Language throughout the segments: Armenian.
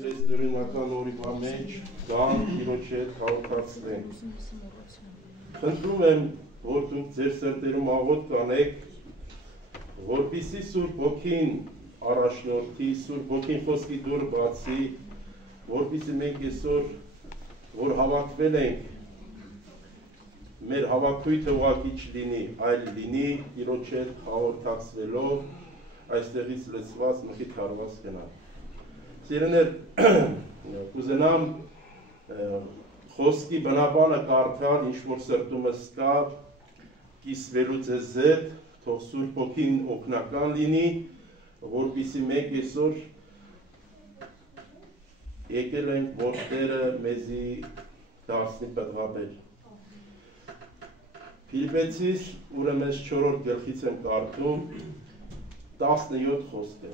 Դրինական օրվա մեջ գան իրոջ հետ հաղորդացնենք։ Խնդրում եմ, որ դուք ձեր սրտերում աղոթ կանեք, որպեսզի Սուրբ Ոգին առաջնորդի, Սուրբ Ոգին խոսքի դուռ բացի, որպեսզի մենք այսօր, որ հավաքվել ենք, մեր հավաքույթը ուղղակի չլինի, այլ լինի իրոջ հետ հաղորդացվելով, այստեղից լցված մխիթ հարված գնալ։ Սիրեներ, կուզենամ խոսքի բնաբանը կարդալ, ինչ-որ սրտումս կա, կիսվելուց ես զետ, թող Սուրբ Ոգին օգնական լինի, որպեսզի մենք այսօր եկել ենք, որ Տերը մեզի դարձնի պտղաբեր։ Ֆիլիպեցիս ուրեմն 4-րդ գլխից եմ կարդում 17 խոսքը։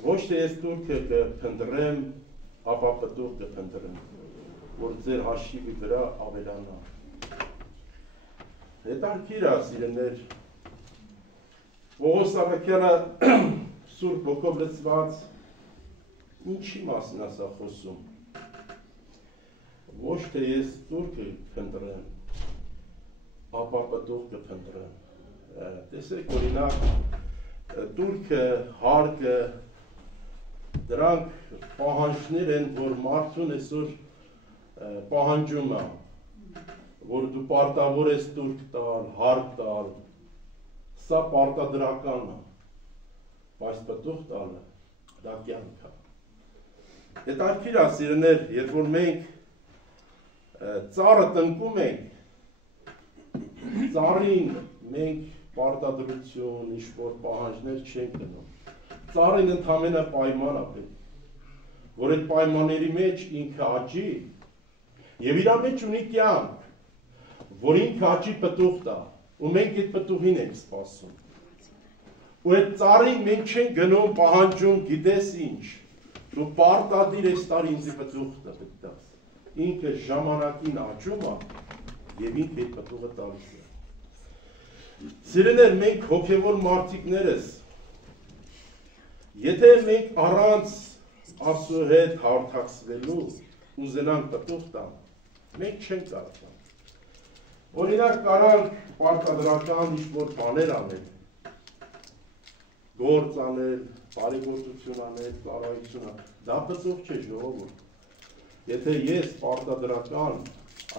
Ոչ թե ես դուրքը կփնտրեմ, ապա պտուղ կփնտրեմ, որ ձեր հաշիվի վրա ավելանա։ Հետարքիր է, սիրեներ, Պողոս առաքյալը Սուրբ Ոգով լցված ինչի մասին ասա խոսում։ Ոչ թե ես դուրքը կփնտրեմ, ապա պտուղ կփնտրեմ։ Տեսեք, օրինակ, դուրքը, հարկը, դրանք պահանջներ են, որ մարդուն այսօր պահանջում է, որ դու պարտավոր ես դուրք տալ, հարկ տալ, սա պարտադրական է, բայց պտուղ տալը, դա կյանք է։ Հետարքիր է, սիրեներ, երբ որ մենք ծառը տնկում ենք, ծառին մենք պարտադրություն, ինչ-որ պահանջներ չենք դնում։ Ծառին ընդամենը պայման է պետք, որ այդ պայմանների մեջ ինքը աճի և իրա մեջ ունի կյանք, որ ինքը աճի պտուղ տա, ու մենք այդ պտուղին ենք սպասում։ Ու այդ ծառին մենք չենք գնում պահանջում գիտես ինչ, դու պարտադիր ես տարի ինձի պտուղ տաս, ինքը ժամանակին աճում է և ինքը այդ պտուղը տալիս է։ Սիրեներ, մենք հոգևոր մարդիկներս, եթե մենք առանց Աստծո հետ հարթակցվելու ուզենանք պտուղ տան, մենք չենք կարող։ Օրինակ կարանք պարտադրական ինչ-որ բաներ անել, գործ անել, բարեգործություն անել, ծառայություն անել, դա պտուղ չէ ժողովուրդ։ Եթե ես պարտադրական,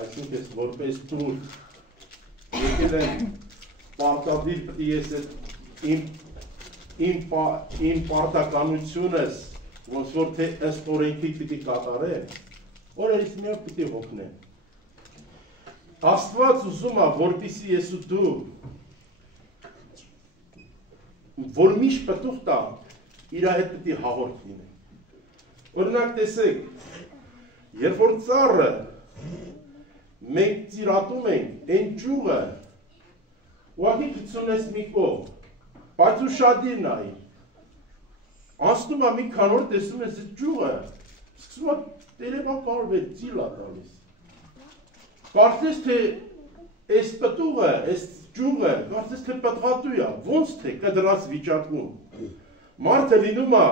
այսինքն որպես տուր եկել եմ պարտադիր պետք է ես իմ պարտականությունս, ոնց որ թե ըստ օրենքի պիտի կատարեմ, օրերից միակ պիտի հոգնեմ։ Աստված ուզում է, որպեսզի ես ու դու, որ միշտ պտուղ տա, իր հետ պիտի հաղորդ լինենք։ Օրինակ տեսեք, երբ որ ծառը մենք ծիրատում ենք, այն ճյուղը, ուղղակի գցում ես մի կողմ, բայց ուշադիր նայի, անցնում է մի քանի օր տեսնում ես այդ ճյուղը, սկսում է տերևակալվել, ծիլ է տալիս։ Կարծես թե այս պտուղը, այս ճյուղը, կարծես թե պտղատու է, ոնց թե կդրած վիճակում։ Մարդը լինում է,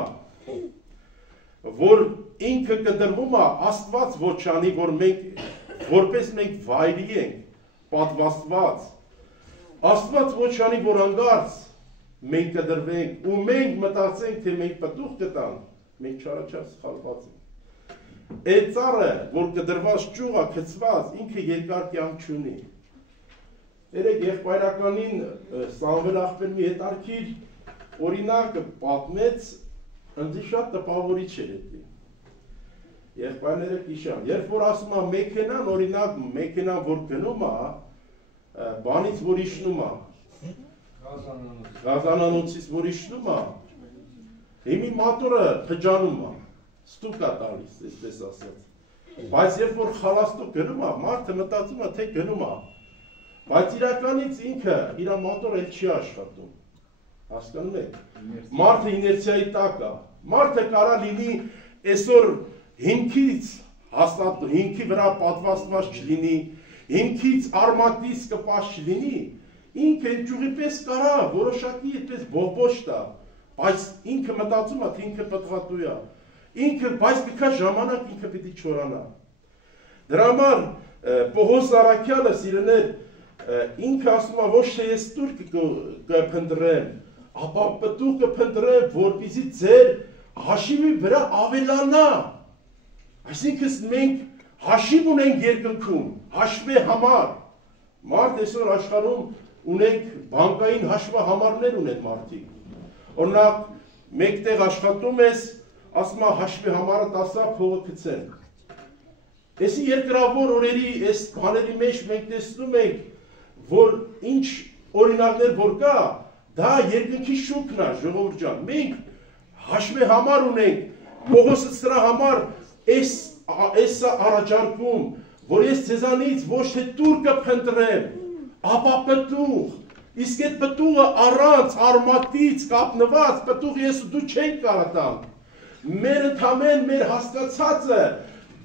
որ ինքը կդրվում է Աստված ոչանի, որ մենք, որպես մենք վայրի ենք, պատվաստված, Աստված ոչանի, որ անգարց մենք կդրվենք ու մենք մտածենք, թե մենք պտուղ կտանք, մենք չարաչար սխալված ենք։ Այդ ծառը, որ կդրված ճյուղ է գցված, ինքը երկար կյանք չունի։ Երեք եղբայրականին Սամվել աղբեր մի հետարքիր օրինակը պատմեց, ընձի շատ տպավորիչ էր էդի։ Եղբայրները կիշան, երբ որ ասում է մեքենան, օրինակ մեքենան, որ գնում է, բանից որ իշնում է, գազանանոցից որ իշնում է, հիմի մատորը փջանում է, ստուկ է տալիս, այսպես ասած։ Բայց երբ որ խալաստուկ գնում է, մարդը մտածում է, թե գնում է, բայց իրականից ինքը իր մատորը չի աշխատում, հասկանում եք, մարդը իներցիայի տակ է, մարդը կարա լինի այսօր հիմքից հաստատ, հիմքի վրա պատվաստված չլինի, հիմքից արմատից կպաշ չլինի, ինքը այդ ճյուղի պես կարա, որոշակի այդպես բողբոշ տա, բայց ինքը մտածում է, թե ինքը պտղատու է, ինքը բայց կգա ժամանակ ինքը պիտի չորանա։ Դրա համար Պողոս Առաքյալը սիրելիներ ինքը ասում է ոչ թե ես տուր կփնտրեմ, ապա պտուղ կփնտրեմ, որպեսզի ձեր հաշիվի վրա ավելանա։ Այսինքն մենք հաշիվ ունենք երկնքում, հաշվի համար։ Մարդ այսօր աշխարհում ունենք բանկային հաշվահամարներ ունեն մարդիկ։ Օրինակ մեկտեղ աշխատում ես, ասում է հաշվի համարը 10 փողը գցել։ Այսի երկրավոր օրերի այս բաների մեջ մենք տեսնում ենք, որ ինչ օրինակներ որ կա, դա երկնքի շուկն է, ժողովուրդ ջան։ Մենք հաշվի համար ունենք, Պողոսը սրա համար այս առաջարկում, որ ես ձեզանից ոչ թե տուր կփնտրեմ, ապա պտուղ, իսկ այդ պտուղը առանց արմատից կապնված պտուղ ես ու դու չենք կարող տալ։ Մեր ընդհանրեն մեր հասկացածը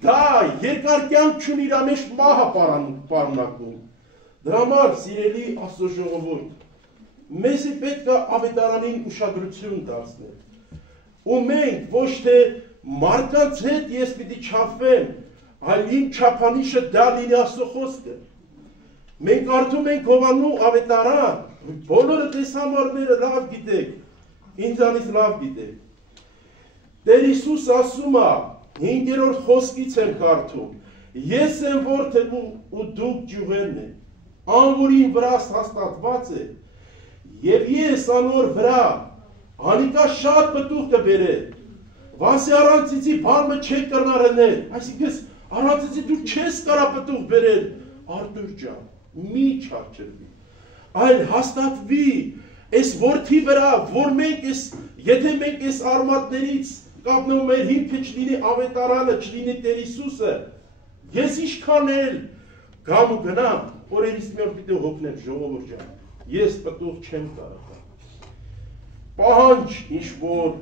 դա երկար կյանք չունի, իր մեջ մահը պարունակում։ Դրա համար, սիրելի Աստծո ժողովուրդ, մեզ պետք է ավետարանին ուշադրություն դարձնել։ Ու մենք ոչ թե մարդկանց հետ ես պիտի չափվեմ, այլ իմ չափանիշը դա լինի Աստծո խոսքը։ Մենք կարդում ենք Հովաննու ավետարան, բոլորը տեսամարները լավ գիտեք, ինձանից լավ գիտեք։ Տեր Հիսուս ասում է, 5-րդ խոսքից եմ կարդում, ես եմ որդին ու դուք ջուղերն եք, անորին վրա հաստատված է, եւ ես անոր վրա անիկա շատ պտուղ կբերե, վասի առանցիցի բանը չեք կրնարնել, այսինքն առանցիցի դու չես կարա պտուղ բերել, Արտուր ջան, մի չարչրվի, այլ հաստատվի, այս որդի վրա, որ մենք եթե մենք այս արմատներից կապնում մեր հիմքը չլինի ավետարանը, չլինի Տեր Հիսուսը, ես ինչքան էլ գամ ու գնամ, օրերից մի օր պիտի հոգնեմ ժողովուրդ ջան, ես պտուղ չեմ կարող։ Պահանջ ինչ-որ,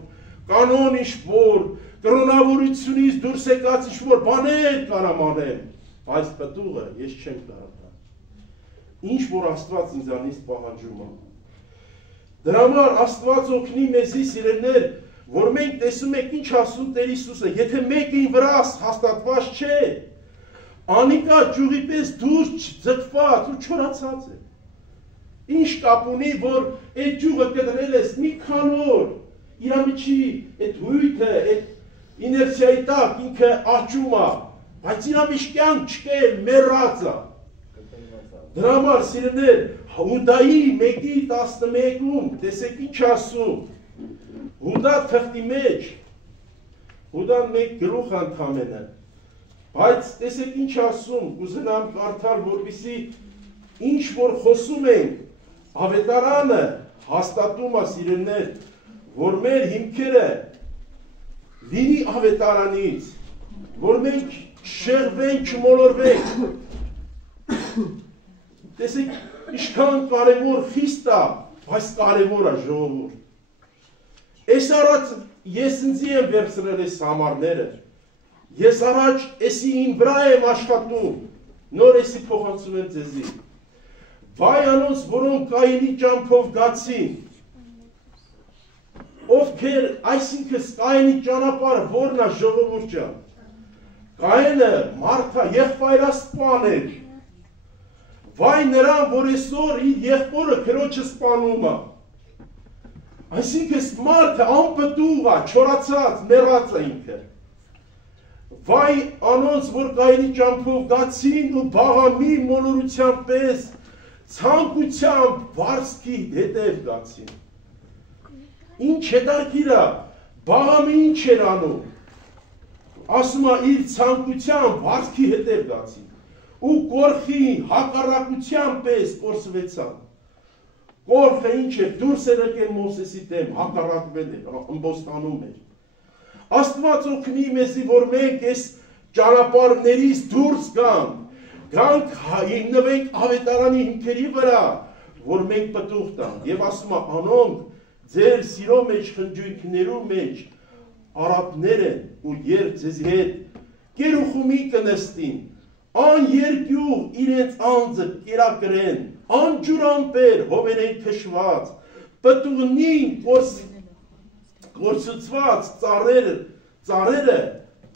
կանոն ինչ-որ, կրոնավորությունից դուրս եկած ինչ-որ բաներ կարամ անեմ, բայց պտուղը ես չեմ կարող։ Ինչ որ Աստված ինձանից պահանջում է։ Դրա համար Աստված օգնի մեզի սիրելիներ, որ մենք տեսում ենք ինչ ասում Տեր Հիսուսը, եթե մեկին վրա հաստատված չէ, անիկա ջուղի պես դուրս ձգված ու չորացած է։ Ինչ կապ ունի, որ այդ ջուղը կդրել ես մի քանի օր, իր միջի այդ հույթը, այդ իներցիայի տակ ինքը աճում է, բայց իր մեջ կյանք չկա, մեռած է։ Դրա համար սիրելիներ, Հուդայի 1:11-ում տեսեք ինչ ասում։ Հուդա թղթի մեջ, Հուդան մեկ գլուխ ընդամենը, բայց տեսեք ինչ ասում, կուզենամ կարդալ, որպեսզի ինչ որ խոսում ենք, ավետարանը հաստատում է սիրելիներ, որ մեր հիմքերը լինի ավետարանից, որ մենք չշեղվենք, չմոլորվենք։ Տեսեք, ինչքան կարևոր խիստ է, բայց կարևոր է ժողովուրդ։ Այս առաջ ես ինձի եմ վերցրել այս համարները, ես առաջ էսի իմ վրա եմ աշխատում, նոր էսի փոխանցում եմ ձեզի։ Վայ անոնց, որոնք Կայինի ճամփով գացին, ովքեր, այսինքն Կայինի ճանապարհը որն է ժողովուրդ ջան։ Կայինը մարդը եղբայրասպան էր։ Վայ նրան, որ այսօր իր եղբորը քրոջը սպանում է։ Այսինքն մարդը անպտուղ է, չորացած, մեռած է ինքը։ Վայ անոնց, որ Կայինի ճամփով գացին ու բաղամի մոլորության պես ցանկությամբ վարձքի հետև գացին։ Ինչ հետաքրքիր է, բաղամի ինչ էր անում։ Ասում է իր ցանկությամբ վարձքի հետև գացին։ Ու կորխի հակառակության պես կորսվեցան։ Կորխը ինչ էր, դուրս էր եկել Մովսեսի դեմ, հակառակվել էր, ըմբոստանում էր։ Աստված օգնի մեզի, որ մենք այս ճանապարհներից դուրս գանք հիմնվենք ավետարանի հիմքերի վրա, որ մենք պտուղ տանք։ Եվ ասում է, անոնք ձեր սիրո մեջ, խնջույքներու մեջ արաբներ են ու երբ ձեզի հետ կերուխումի կնստին, ան երկյուղ իրենց անձը կերակրեն, անջուր ամպեր հովերեն քշված, պտուղնին կորսուցված ծառեր ծառերը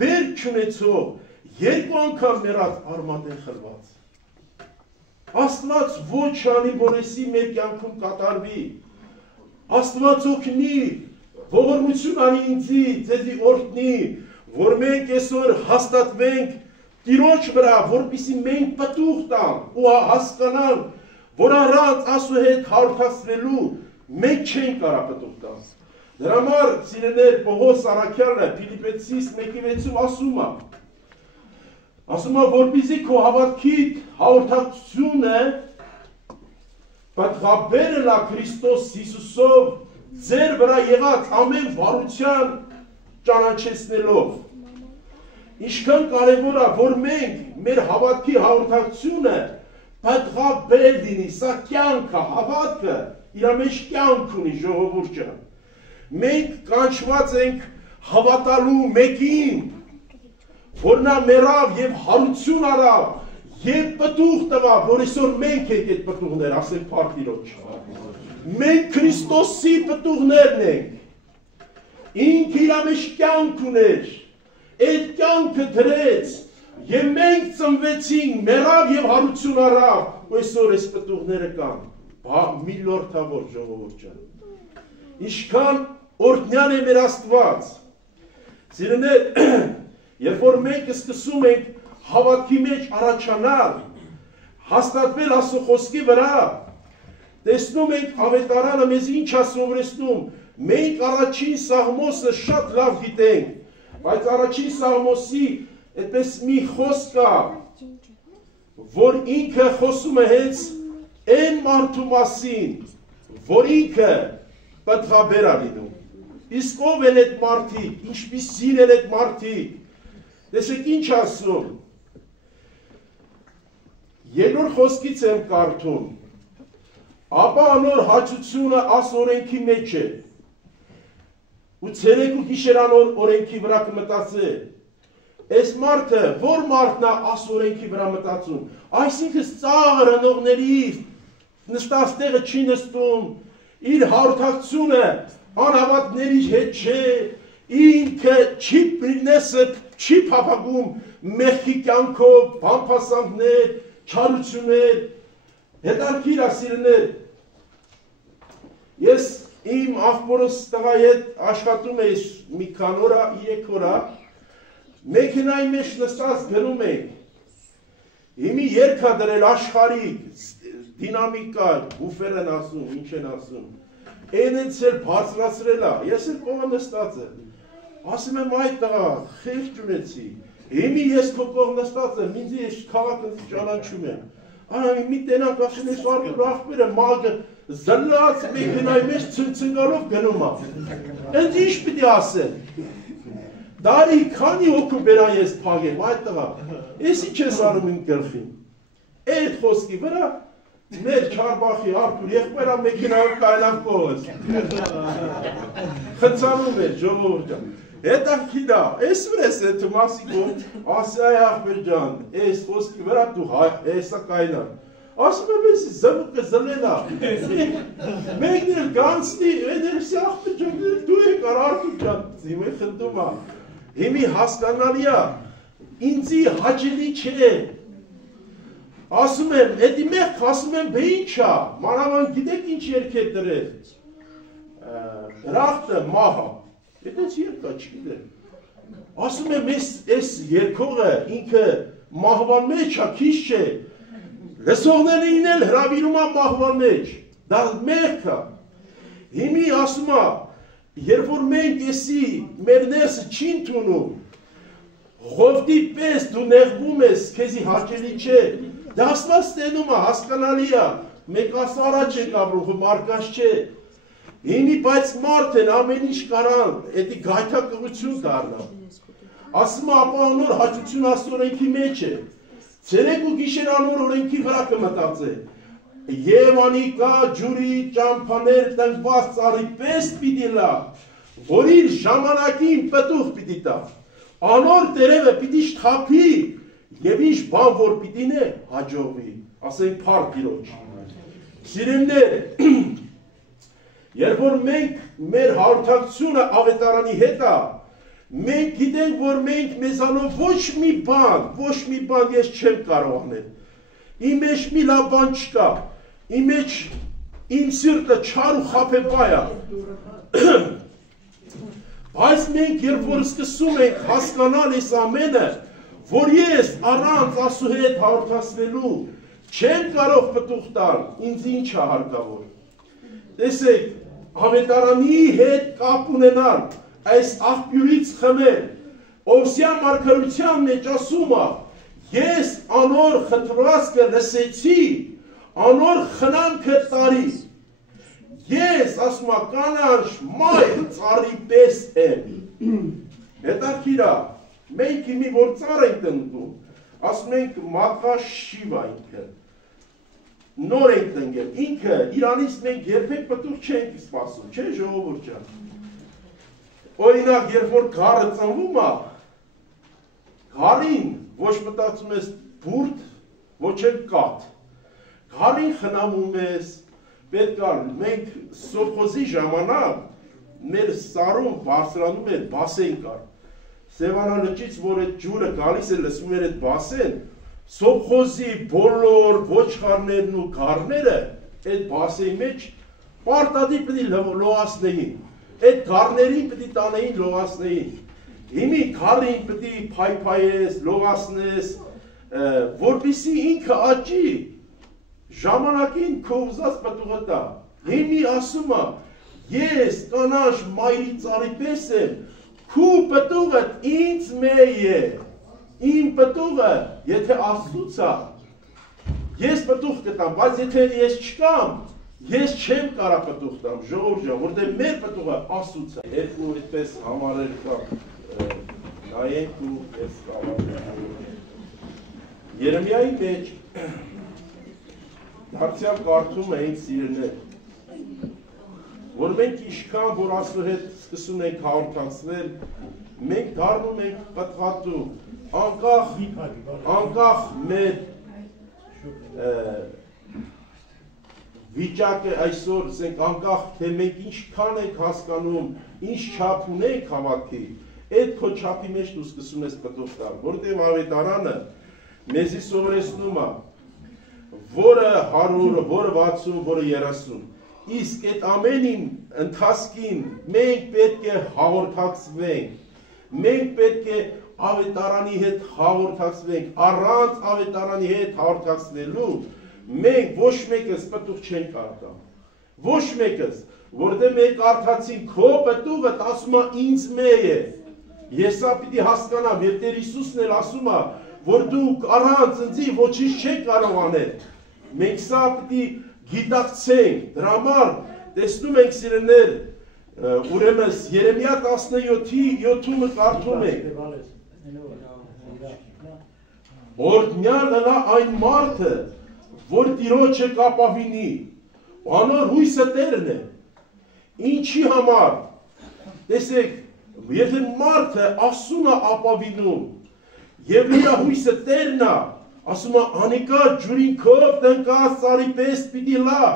բերք չունեցող երկու անգամ մեռած արմատ են խլված։ Աստված ոչ անի, որ էսի մեր կյանքում կատարվի։ Աստված օգնի, ողորմություն անի ինձի, ձեզի օրհնի, որ մենք այսօր հաստատվենք Տիրոջ վրա, որպեսզի մենք պտուղ տանք ու հասկանանք, որ առանց Աստծո հետ հաղորդակցվելու մենք չենք կարող պտուղ տալ։ Դրա համար սիրելիներ Պողոս առաքյալը Փիլիպպեցիս 1:6-ում ասում է, որպեսզի քո հավատքիդ հաղորդակցությունը պատղաբերը լա Քրիստոս Հիսուսով ձեր վրա եղած ամեն վարության ճանաչեցնելով։ Ինչքան կարևոր է, որ մենք մեր հավատքի հաղորդակցությունը պատղաբեր լինի, սա կյանքը, հավատքը իր մեջ կյանք ունի ժողովուրդ ջան։ Մենք կանչված ենք հավատալու մեկին, որ նա մեռավ եւ հարություն արավ եւ պտուղ տվավ, որ այսօր մենք ենք այդ պտուղներ, ասենք փառք Տիրոջ։ Մենք Քրիստոսի պտուղներն ենք։ Ինքը իր մեջ կյանք ուներ, այդ կյանքը դրեց եւ մենք ծնվեցինք, մեռավ եւ հարություն արավ, ու այսօր այս պտուղները կան։ Միլիորդավոր ժողովուրդ ջան։ Ինչքան օրհնյալ է մեր Աստված։ Սիրելիներ, երբ որ մենք սկսում ենք հավատքի մեջ առաջանալ, հաստատվել Աստծո խոսքի վրա, տեսնում ենք ավետարանը մեզ ինչ է սովորեցնում։ Մենք առաջին Սաղմոսը շատ լավ գիտենք, բայց առաջին Սաղմոսի այդպես մի խոսք կա, որ ինքը խոսում է հենց այն մարդու մասին, որ ինքը պատղաբեր է լինում։ Իսկ ով են այդ մարդիկ, ինչպիսին են այդ մարդիկ, տեսեք ինչ ասում։ Երկրորդ խոսքից եմ կարդում, ապա անոր հաճությունը աս օրենքի մեջ է, ու ցերեկ ու գիշերանոր օրենքի վրա կմտածե։ Այս մարդը, որ մարդն է աս օրենքի վրա մտածում, այսինքն ծաղր ընողների նստած տեղը չի նստում, իր հաղորդակցությունը անհավատների հետ չէ, ինքը չի փափագում մեղքի կյանքով, բամփասանքներ, չարություններ, հետարքիր ասիրներ։ Ես իմ աղբորս տղայի հետ աշխատում էի մի քանի օր, 3 օր, մեքենայի մեջ նստած գրում ենք, հիմի երգ ա դրել աշխարհիկ, դինամիկա, բուֆեր են ասում, ինչ են ասում, այնց էլ բարձրացրել ա, ես էլ կողը նստած եմ, ասում եմ այդ տղա, խեղճ ունեցի, հիմի ես քո կողմ նստած եմ, ինձ ես քաղաքը ճանաչում եմ, մի տենանք ասում ես Արտուր աղբերը մագը զլած մեքենայի մեջ ցնցնալով գնում ա, ինձ ինչ պիտի ասեմ, դարի քանի հոգու բերա ես փագեմ, այդ տղա, ես ինչ ես անում իմ գլխին, այդ խոսքի վրա մեր Չարբախի Արտուր եղբայրը մեքենայով կայնավ կողս, խցանում էր ժողովուրդ ջան, հետաքրքիր է, այս վրա ես էթում ասիկում, ասի այ աղբեր ջան, այս խոսքի վրա դու հեսա կայնավ, ասում եմ ես զմուկը զլելա, մեկն էլ գանցնի, էներսի աղբեր ջան, դու եկար Արտուր ջան, զիմը խնդում է, հիմի հասկանալի է, ինձի հաճելի չէ, ասում եմ, էդի մեղք ասում եմ, բե ինչ է, մանավանդ գիտեք ինչ երգ է դրել, ռախտը մահա, այդպես երգ է չգիտեմ, ասում եմ, այս երգողը ինքը մահվան մեջ է, քիչ չէ, լսողներին էլ հրավիրում է մահվան մեջ, դա մեղք է, հիմի ասում է, երբ որ մենք եսի մեր ներսը չի ընդունում, ղովտի պես դու նեղվում ես, քեզի հաճելի չէ, դա Աստված տենում է, հասկանալի է, մենք ասա առաջ ենք ապրում, մարկած չէ, հիմի բայց մարդ են ամեն ինչ կարան, էդի գայթակղություն դառնա, ասում է ապա անոր հաճություն Աստծո օրենքի մեջ է, ցերեկ ու գիշեր անոր օրենքի վրա կմտածե, եւ անիկա ջուրի ճամփաներ տնկված ծառի պես պիտի լա, որ իր ժամանակին պտուղ պիտի տա, անոր տերևը պիտի շթափի, եւ ինչ բան որ պիտի նե հաջողվի, ասենք փառք Տիրոջ։ Սիրելիներ, երբ որ մենք մեր հաղորդակցությունը ավետարանի հետ է, Մենք գիտենք, որ մենք մեզանով ոչ մի բան ես չեմ կարող անել։ Իմ մեջ մի լավ բան չկա, իմ մեջ իմ սիրտը չար ու խաբեբայ է։ Բայց մենք երբ որ սկսում ենք հասկանալ այս ամենը, որ ես առանց Աստծու հետ հաղորդակցվելու չեմ կարող պտուղ տալ, ինձ ինչ է հարկավոր։ Տեսեք, ավետարանի հետ կապ ունենալ, այս աղբյուրից խմել, Ովսեա մարգարության մեջ ասում է, ես անոր խնդրվածքը լսեցի, անոր խնամքը տարի, ես ասում է կանանչ մայր ծառի պես եմ։ Հետաքրքիր է, մենք իմի որ ծառ ենք տնկում, ասում ենք մատղաշիվա ինքը, նոր ենք տնկել, ինքը իրանից մենք երբեք պտուղ չենք սպասում, չէ ժողովուրդ ջան։ Օրինակ, երբ որ գառը ծնվում է, գառին ոչ մտածում ես բուրդ, ոչ էլ կաթ, գառին խնամում ես, պետք է մենք սովխոզի ժամանակ մեր սարում բարձրանում էր բասեն կար, Սևանա լճից, որ այդ ջուրը գալիս է լսում էր այդ բասեն, սովխոզի բոլոր ոչխարներն ու գառները այդ բասեի մեջ պարտադիր պետք է լողացնեին, այդ գառներին պետք է տանեին լողացնեին, հիմի գառին պետք է փայփայես, լողացնես, որպեսզի ինքը աճի, ժամանակին քո ուզած պտուղը տա, հիմի ասում է, ես կանանչ մայրի ծառի պես եմ, քու պտուղդ ինձ մեյ է, իմ պտուղը, եթե Աստծուց է, ես պտուղ կտամ, բայց եթե ես չկամ, ես չեմ կարա պտուղ տամ, ժողովուրդ ջան, որտեղ մեր պտուղը Աստծուց է, երկու այդպես համարել կա, նայենք ու ես Երեմիայի մեջ դարձյալ կարդում էինք սիրելիներ, որ մենք ինչքան որ Աստծու հետ սկսում ենք հաղորդակցվել, մենք դառնում ենք պտղատու, անկախ մեր վիճակը այսօր, անկախ թե մենք ինչքան ենք հասկանում, ինչ չափ ունենք հավատքի, այդ քո չափի մեջ դու սկսում ես պտուղ տալ, որտեղ ավետարանը մեզի սովորեցնում է, որը 100, որը 60, որը 30, իսկ այդ ամենին ընթացքին մենք պետք է հաղորդակցվենք, մենք պետք է ավետարանի հետ հաղորդակցվենք, առանց ավետարանի հետ հաղորդակցվելու մենք ոչ մեկս պտուղ չենք կարդամ, ոչ մեկս, որտեղ մենք կարդացին քո պտուղը ասում է ինձ մեյ է, ես սա պիտի հասկանամ, եւ Տեր Հիսուսն էլ ասում է, որ դուք առանց ինձի ոչինչ չեք կարող անել, մենք սա պիտի գիտակցենք, դրա համար տեսնում ենք սիրելիներ, ուրեմն Երեմիա 17:7-ը կարդում ենք, օրհնյալ է այն մարդը, որ Տիրոջը կապավինի, անոր հույսը Տերն է, ինչի համար, տեսեք, եթե մարդը Աստծուն է ապավինում, եւ իր հույսը Տերն է, ասում է անիկա ջուրին քով տնկած ծառի պես պիտի լա,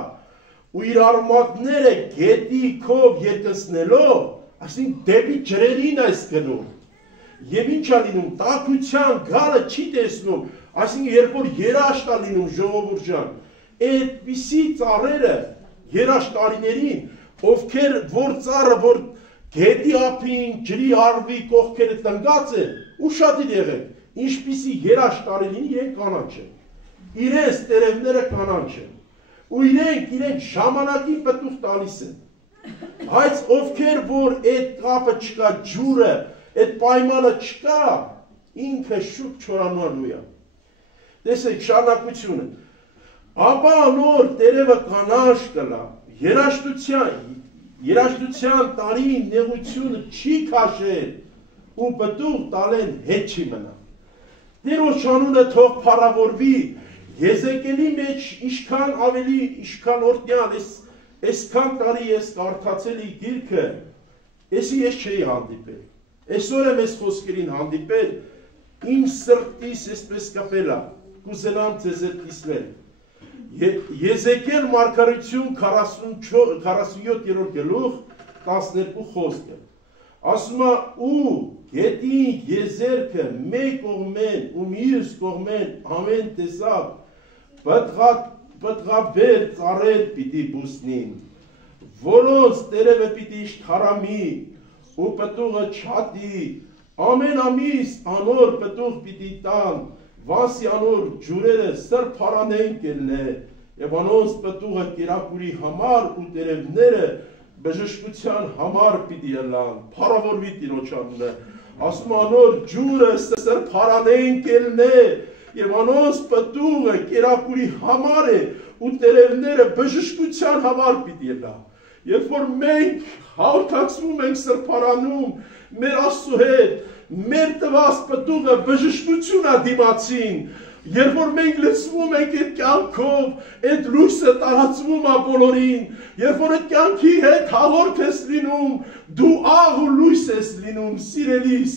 ու իր արմատները գետի քով երկնցնելով, այսինքն դեպի ջրերին այս գնում, եւ ինչ է լինում, տաքության գալը չի տեսնում, այսինքն երբ որ երաշտ է լինում ժողովուրդ ջան, այդպիսի ծառերը երաշտ տարիներին, ովքեր որ ծառը որ գետի ափին, ջրի արվի կողքերը տնկած են, ուշադիր եղեք, ինչպիսի երաշտ տարիներին իրենք կանաչ են, իրենց տերևները կանաչ են, ու իրենք ժամանակին պտուղ տալիս են, բայց ովքեր որ այդ կապը չկա, ջուրը, այդ պայմանը չկա, ինքը շուտ չորանալու է, տեսեք շարունակությունը, ապա նոր տերևը կանաչ կլա, երաշտության տարին նեղությունը չի քաշել, ու պտուղ տալեն հետ չի մնա, Տիրոջ անունը թող փառավորվի, Եզեկիելի մեջ ինչքան ավելի, ինչքան օրհնյալ, այսքան տարի ես կարդացել էի գիրքը, էսի ես չէի հանդիպել, այսօր եմ այս խոսքերին հանդիպել, իմ սրտիս այսպես կապել է, կուզենամ ձեզ հետ կիսվել, Եզեկիել մարգարություն 47-րդ գլուխ 12 խոսքը, ասում է ու գետին եզերքը մեկ կողմեն ու մյուս կողմեն ամեն տեսակ պտղաբեր ծառեր պիտի բուսնին, որոնց տերևը պիտի իշխարամի ու պտուղը չատի, ամեն ամիս անոր պտուղ պիտի տան, վասի անոր ջուրերը սրբարանեն կելնե, եւ անոնց պտուղը կերակուրի համար ու տերևները բժշկության համար պիտի ելան, փառավորվի Տիրոջ անունը, ասում անոր ջուրը սրբարանեն կելնե, եւ անոնց պտուղը կերակուրի համար է ու տերևները բժշկության համար պիտի ելան, երբ որ մենք հաղորդակցվում ենք սրբարանում մեր Աստծո հետ, մեր տված պտուղը բժշկություն է դիմացին, երբ որ մենք լցվում ենք այդ կյանքով, այդ լույսը տարածվում է բոլորին, երբ որ այդ կյանքի հետ հաղորդ ես լինում, դու աղ ու լույս ես լինում, սիրելիս,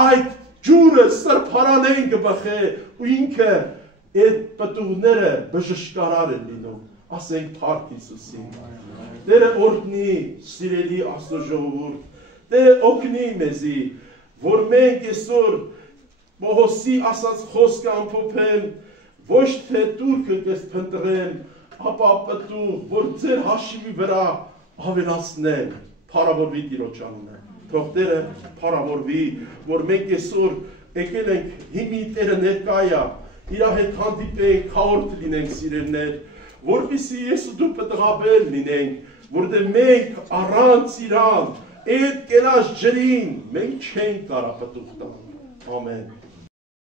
այդ ջուրը սրբարանեն կբխե ու ինքը այդ պտուղները բժշկարար են լինում, ասենք փառք Հիսուսին։ Տերը օրհնի, սիրելի Աստծո ժողովուրդ, Տերը օգնի մեզի, որ մենք այսօր Պողոսի ասած խոսքը ամփոփեմ, ոչ թե տուրքը կփնտրեմ, ապա պտուղ, որ ձեր հաշիվի վրա ավելացնեմ, փառավորվի Տիրոջ անունը։ Թող Տերը փառավորվի, որ մենք այսօր եկել ենք հիմի Տերը ներկա է, իր հետ հանդիպենք, հաղորդ լինենք սիրելիներ, որպեսզի ես ու դու պտղաբեր լինենք, որտեղ մենք առանց իրան, այդ կերած ջրին մենք չենք կարող պտուղ տալ։ Ամեն։